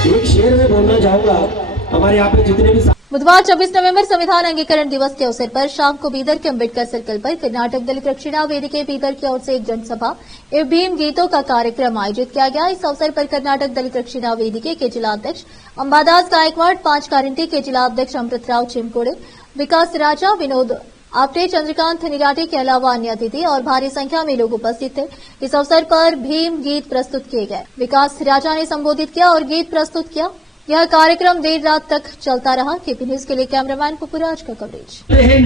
एक शेर में बोलना चाहूंगा, हमारे यहाँ पे जितने भी बुधवार 24 नवंबर संविधान अंगीकरण दिवस के अवसर पर शाम को बीदर के अम्बेडकर सर्कल पर कर्नाटक दलित रक्षणा वेदिके बीदर की ओर से एक जनसभा एवं भीम गीतों का कार्यक्रम आयोजित किया गया। इस अवसर पर कर्नाटक दलित रक्षणा वेदिके के जिलाध्यक्ष अंबादास गायकवाड़, 5 गारंटी के जिलाध्यक्ष अमृतराव चिमकोड़े, विकास राजा, विनोद आपटे, चंद्रकांत निराटे के अलावा अन्य अतिथि और भारी संख्या में लोग उपस्थित थे। इस अवसर पर भीम गीत प्रस्तुत किए गए। विकास राजा ने संबोधित किया और गीत प्रस्तुत किया। यह कार्यक्रम देर रात तक चलता रहा। केपी न्यूज के लिए कैमरामैन पपुराज का कवरेज।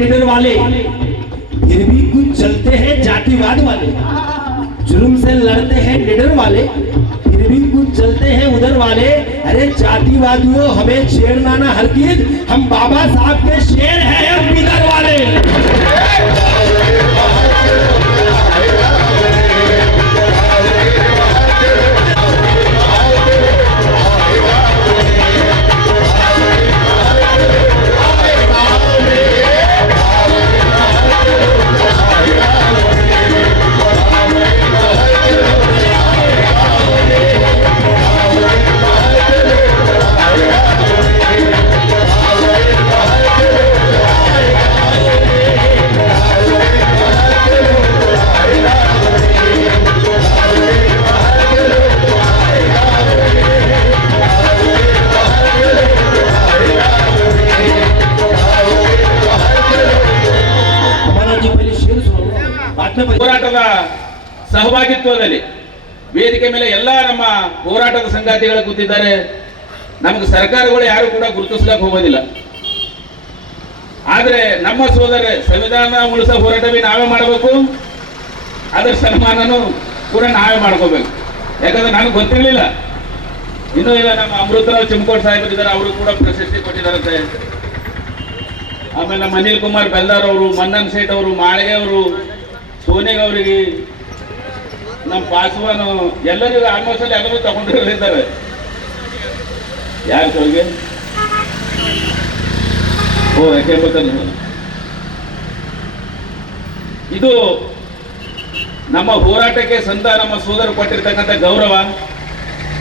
निडर वाले फिर भी कुछ चलते हैं जातिवाद वाले, जुल्म से लड़ते हैं निडर वाले, फिर भी कुछ चलते हैं उधर वाले। अरे जातिवादियों, हमें छेड़ना ना हरगिज, हम बाबा साहब के शेर हैं बिदर वाले। ಹೋರಾಟದ ಸಹಭಾಗಿತ್ವದಲ್ಲಿ ವೇದಿಕೆ ಮೇಲೆ ಎಲ್ಲ ನಮ್ಮ ಹೋರಾಟದ ಸಂಗಾತಿಗಳು ಕೂತಿದ್ದಾರೆ. ನಮಗೆ ಸರ್ಕಾರಗಳು ಯಾರು ಕೂಡ ಗುರುತಿಸ್ಲಕ್ಕೆ ಹೋಗೋದಿಲ್ಲ. ಆದ್ರೆ ನಮ್ಮ ಸೋದರ ಸಂವಿಧಾನ ಉಳಿಸೋ ಹೋರಾಟವೇ ನಾವೇ ಮಾಡಬೇಕು, ಅದರ ಸನ್ಮಾನನೂ ಕೂಡ ನಾವೇ ಮಾಡ್ಕೋಬೇಕು. ಯಾಕಂದ್ರೆ ನನಗೆ ಗೊತ್ತಿರಲಿಲ್ಲ. ಇನ್ನೂ ಈಗ ನಮ್ಮ ಅಮೃತರಾವ್ ಚಿಮ್ಕೋಡ್ ಸಾಹೇಬರಿದ್ದಾರೆ, ಅವರು ಕೂಡ ಪ್ರಶಸ್ತಿ ಕೊಟ್ಟಿದ್ದಾರಂತೆ. ಆಮೇಲೆ ನಮ್ಮ ಅನಿಲ್ ಕುಮಾರ್ ಬೆಲ್ದಾರ್ ಅವರು, ಮನ್ನನ್ ಸೇಠ್ ಅವರು, ಮಾಳಿಗೆ ಅವರು, ಸೋನಿಗ್ ಅವರಿಗೆ, ನಮ್ಮ ಪಾಸ್ವಾನ್, ಎಲ್ಲರಿಗೂ ಆಲ್ಮೋಸ್ಟ್ ಅಲ್ಲಿ ಎಲ್ಲರೂ ತಗೊಂಡಿದ್ದಾರೆ. ಯಾರು ಸೋಗೆ ಯಾಕೆ ಗೊತ್ತಲ್ಲ. ಇದು ನಮ್ಮ ಹೋರಾಟಕ್ಕೆ ಸಂತ ನಮ್ಮ ಸೋದರು ಕೊಟ್ಟಿರ್ತಕ್ಕಂಥ ಗೌರವ.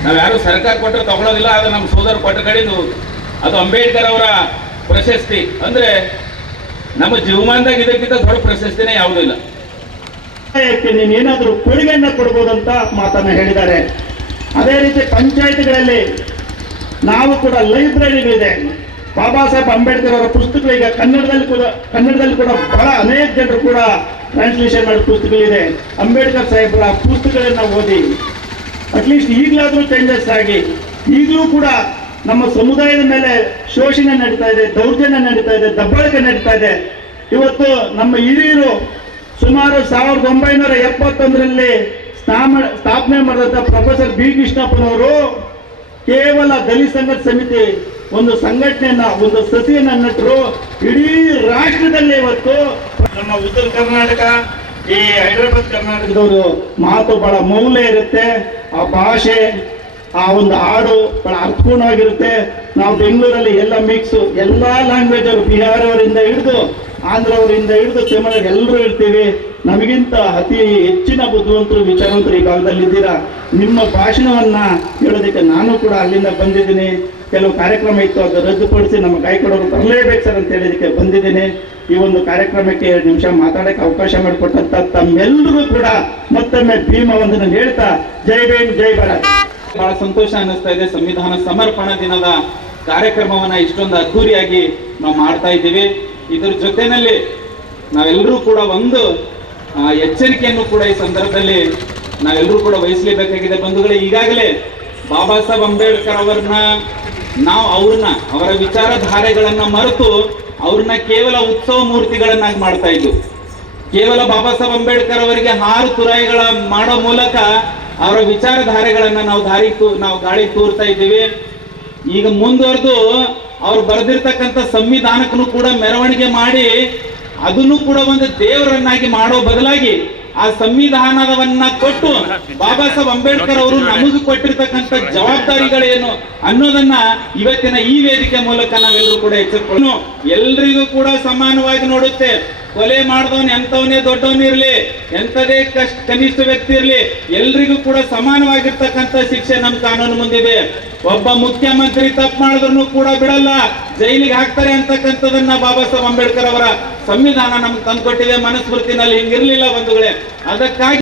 ನಾವ್ಯಾರು ಸರ್ಕಾರ ಕೊಟ್ಟರೆ ತಗೊಳ್ಳೋದಿಲ್ಲ, ಆದ್ರೆ ನಮ್ಮ ಸೋದರು ಕೊಟ್ಟ ಕಡೆದು ಅದು ಅಂಬೇಡ್ಕರ್ ಅವರ ಪ್ರಶಸ್ತಿ. ಅಂದ್ರೆ ನಮ್ಮ ಜೀವಮಾನದಾಗ ಇದಕ್ಕಿಂತ ದೊಡ್ಡ ಪ್ರಶಸ್ತಿನೇ ಯಾವುದೂ ಇಲ್ಲ. ನೀನೇನಾದ್ರೂ ಕೊಡುಗೆಯನ್ನ ಕೊಡ್ಬೋದಂತ ಮಾತನ್ನ ಹೇಳಿದ್ದಾರೆ. ಅದೇ ರೀತಿ ಪಂಚಾಯತ್ಗಳಲ್ಲಿ ನಾವು ಕೂಡ ಲೈಬ್ರರಿಗಳಿದೆ. ಬಾಬಾ ಸಾಹೇಬ್ ಅಂಬೇಡ್ಕರ್ ಅವರ ಪುಸ್ತಕಗಳು ಕನ್ನಡದಲ್ಲಿ ಕೂಡ ಬಹಳ ಅನೇಕ ಜನರು ಕೂಡ ಟ್ರಾನ್ಸ್ಲೇಷನ್ ಮಾಡಿದ ಪುಸ್ತಕಗಳಿದೆ. ಅಂಬೇಡ್ಕರ್ ಸಾಹೇಬರ ಪುಸ್ತಕಗಳನ್ನ ಓದಿ ಅಟ್ಲೀಸ್ಟ್ ಈಗಲಾದ್ರೂ ಚೇಂಜಸ್ ಆಗಿ. ಈಗಲೂ ಕೂಡ ನಮ್ಮ ಸಮುದಾಯದ ಮೇಲೆ ಶೋಷಣೆ ನಡೀತಾ ಇದೆ, ದೌರ್ಜನ್ಯ ನಡೀತಾ ಇದೆ, ದಬ್ಬಾಳಿಕೆ ನಡೀತಾ ಇದೆ. ಇವತ್ತು ನಮ್ಮ ಹಿರಿಯರು ಸುಮಾರು 1971ರಲ್ಲಿ ಸ್ಥಾಪನೆ ಮಾಡಿದಂಥ ಪ್ರೊಫೆಸರ್ ಬಿ ಕೃಷ್ಣಪ್ಪನವರು ಕೇವಲ ದಲಿತ ಸಂಘರ್ಷ ಸಮಿತಿ ಒಂದು ಸಂಘಟನೆಯನ್ನ, ಒಂದು ಸಸಿಯನ್ನ ನೆಟ್ಟರು. ಇಡೀ ರಾಷ್ಟ್ರದಲ್ಲಿ ಇವತ್ತು ನಮ್ಮ ಉತ್ತರ ಕರ್ನಾಟಕ, ಈ ಹೈದರಾಬಾದ್ ಕರ್ನಾಟಕದವರು ಮಾತು ಬಹಳ ಮೌಲ್ಯ ಇರುತ್ತೆ. ಆ ಭಾಷೆ, ಆ ಒಂದು ಹಾಡು ಬಹಳ ಅರ್ಥಪೂರ್ಣವಾಗಿರುತ್ತೆ. ನಾವು ಬೆಂಗಳೂರಲ್ಲಿ ಎಲ್ಲ ಮಿಕ್ಸ್, ಎಲ್ಲ ಲ್ಯಾಂಗ್ವೇಜ್ ಅವರು, ಬಿಹಾರ್ ಅವರಿಂದ ಹಿಡಿದು ಆಂಧ್ರ ಅವರಿಂದ ಹಿಡಿದು ತಮಿಳು ಎಲ್ಲರೂ ಇರ್ತೀವಿ. ನಮಗಿಂತ ಅತಿ ಹೆಚ್ಚಿನ ಬುದ್ಧಿವಂತರು, ವಿಚಾರವಂತರು ಈ ಭಾಗದಲ್ಲಿ ಇದ್ದೀರಾ. ನಿಮ್ಮ ಭಾಷಣವನ್ನ ಹೇಳೋದಕ್ಕೆ ನಾನು ಕೂಡ ಅಲ್ಲಿಂದ ಬಂದಿದ್ದೀನಿ. ಕೆಲವು ಕಾರ್ಯಕ್ರಮ ಇತ್ತು, ಅದು ರದ್ದುಪಡಿಸಿ ನಮ್ಮ ಗಾಯಕಡವರು ಬರಲೇಬೇಕು ಸರ್ ಅಂತ ಹೇಳೋದಕ್ಕೆ ಬಂದಿದ್ದೀನಿ. ಈ ಒಂದು ಕಾರ್ಯಕ್ರಮಕ್ಕೆ 2 ನಿಮಿಷ ಮಾತಾಡಕ್ಕೆ ಅವಕಾಶ ಮಾಡಿಕೊಟ್ಟಂತ ತಮ್ಮೆಲ್ಲರಿಗೂ ಕೂಡ ಮತ್ತೊಮ್ಮೆ ಭೀಮ ವಂದನೆ ಹೇಳ್ತಾ ಜೈ ಭೀಮ್, ಜೈ ಭಾರತ್. ಬಹಳ ಸಂತೋಷ ಅನ್ನಿಸ್ತಾ ಇದೆ. ಸಂವಿಧಾನ ಸಮರ್ಪಣಾ ದಿನದ ಕಾರ್ಯಕ್ರಮವನ್ನ ಇಷ್ಟೊಂದು ಅದ್ಧೂರಿಯಾಗಿ ನಾವು ಮಾಡ್ತಾ ಇದ್ದೀವಿ. ಇದರ ಜೊತೆಯಲ್ಲಿ ನಾವೆಲ್ಲರೂ ಕೂಡ ಒಂದು ಎಚ್ಚರಿಕೆಯನ್ನು ಕೂಡ ಈ ಸಂದರ್ಭದಲ್ಲಿ ನಾವೆಲ್ಲರೂ ಕೂಡ ವಹಿಸಲೇಬೇಕಾಗಿದೆ. ಬಂಧುಗಳೇ, ಈಗಾಗಲೇ ಬಾಬಾ ಸಾಹೇಬ್ ಅಂಬೇಡ್ಕರ್ ಅವರನ್ನ ನಾವು ಅವರ ವಿಚಾರಧಾರೆಗಳನ್ನ ಮರೆತು ಅವ್ರನ್ನ ಕೇವಲ ಉತ್ಸವ ಮೂರ್ತಿಗಳನ್ನಾಗಿ ಮಾಡ್ತಾ ಇದ್ವು. ಕೇವಲ ಬಾಬಾ ಸಾಹೇಬ್ ಅಂಬೇಡ್ಕರ್ ಅವರಿಗೆ ಹಾರು ತುರಾಯಿಗಳ ಮಾಡೋ ಮೂಲಕ ಅವರ ವಿಚಾರಧಾರೆಗಳನ್ನ ನಾವು ಗಾಳಿ ತೂರ್ತಾ ಇದ್ದೀವಿ. ಈಗ ಮುಂದುವರೆದು ಅವ್ರು ಬರೆದಿರ್ತಕ್ಕಂಥ ಸಂವಿಧಾನಕ್ಕೂ ಕೂಡ ಮೆರವಣಿಗೆ ಮಾಡಿ ಅದನ್ನು ಕೂಡ ಒಂದು ದೇವರನ್ನಾಗಿ ಮಾಡೋ ಬದಲಾಗಿ ಆ ಸಂವಿಧಾನವನ್ನ ಕೊಟ್ಟು ಬಾಬಾ ಸಾಹೇಬ್ ಅಂಬೇಡ್ಕರ್ ಅವರು ನಮಗೂ ಕೊಟ್ಟಿರ್ತಕ್ಕಂಥ ಜವಾಬ್ದಾರಿಗಳೇನು ಅನ್ನೋದನ್ನ ಇವತ್ತಿನ ಈ ವೇದಿಕೆ ಮೂಲಕ ನಾವೆಲ್ಲರೂ ಕೂಡ ಎಚ್ಚರಿಕೊಂಡು ಎಲ್ರಿಗೂ ಕೂಡ ಸಮಾನವಾಗಿ ನೋಡುತ್ತೆ. ಕೊಲೆ ಮಾಡಿದವನ್ ಎಂತವನೇ ದೊಡ್ಡವನಿರ್ಲಿ, ಎಂತದೇ ಕನಿಷ್ಠ ವ್ಯಕ್ತಿ ಇರ್ಲಿ, ಎಲ್ರಿಗೂ ಕೂಡ ಸಮಾನವಾಗಿರ್ತಕ್ಕಂಥ ಶಿಕ್ಷೆ ನಮ್ಮ ಕಾನೂನು ಮುಂದಿದೆ. ಒಬ್ಬ ಮುಖ್ಯಮಂತ್ರಿ ತಪ್ಪು ಮಾಡಿದ್ರು ಕೂಡ ಬಿಡಲ್ಲ, ಜೈಲಿಗೆ ಹಾಕ್ತಾರೆ ಅಂತಕ್ಕಂಥದನ್ನ ಬಾಬಾ ಸಾಹೇಬ್ ಅಂಬೇಡ್ಕರ್ ಅವರ ಸಂವಿಧಾನ ನಮ್ಗೆ ತಂದ್ಕೊಟ್ಟಿದೆ. ಮನುಸ್ಮೃತಿನಲ್ಲಿ ಹಿಂಗಿರ್ಲಿಲ್ಲ ಬಂಧುಗಳೇ. ಅದಕ್ಕಾಗಿ